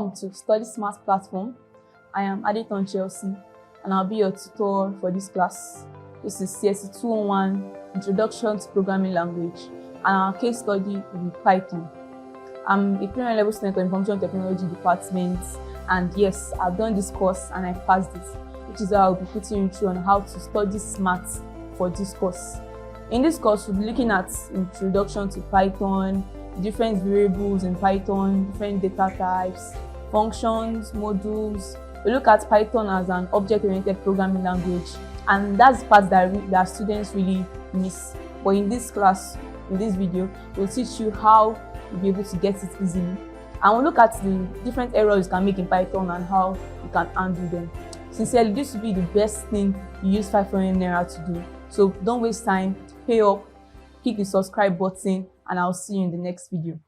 Welcome to StudySmart platform. I am Adeton Chelsea and I'll be your tutor for this class. This is CSE 201 Introduction to Programming Language, and our case study will be Python. I'm a current level student of Information Technology Department, and yes, I've done this course and I passed it, which is why I'll be putting you through on how to study smart for this course. In this course, we'll be looking at introduction to Python, different variables in Python, different data types, functions, modules. We look at Python as an object-oriented programming language, and that's the part that students really miss. But in this class, in this video, we'll teach you how you'll be able to get it easily. And we'll look at the different errors you can make in Python and how you can handle them. Sincerely, this will be the best thing you use 500 Naira to do. So don't waste time, pay up, hit the subscribe button, and I'll see you in the next video.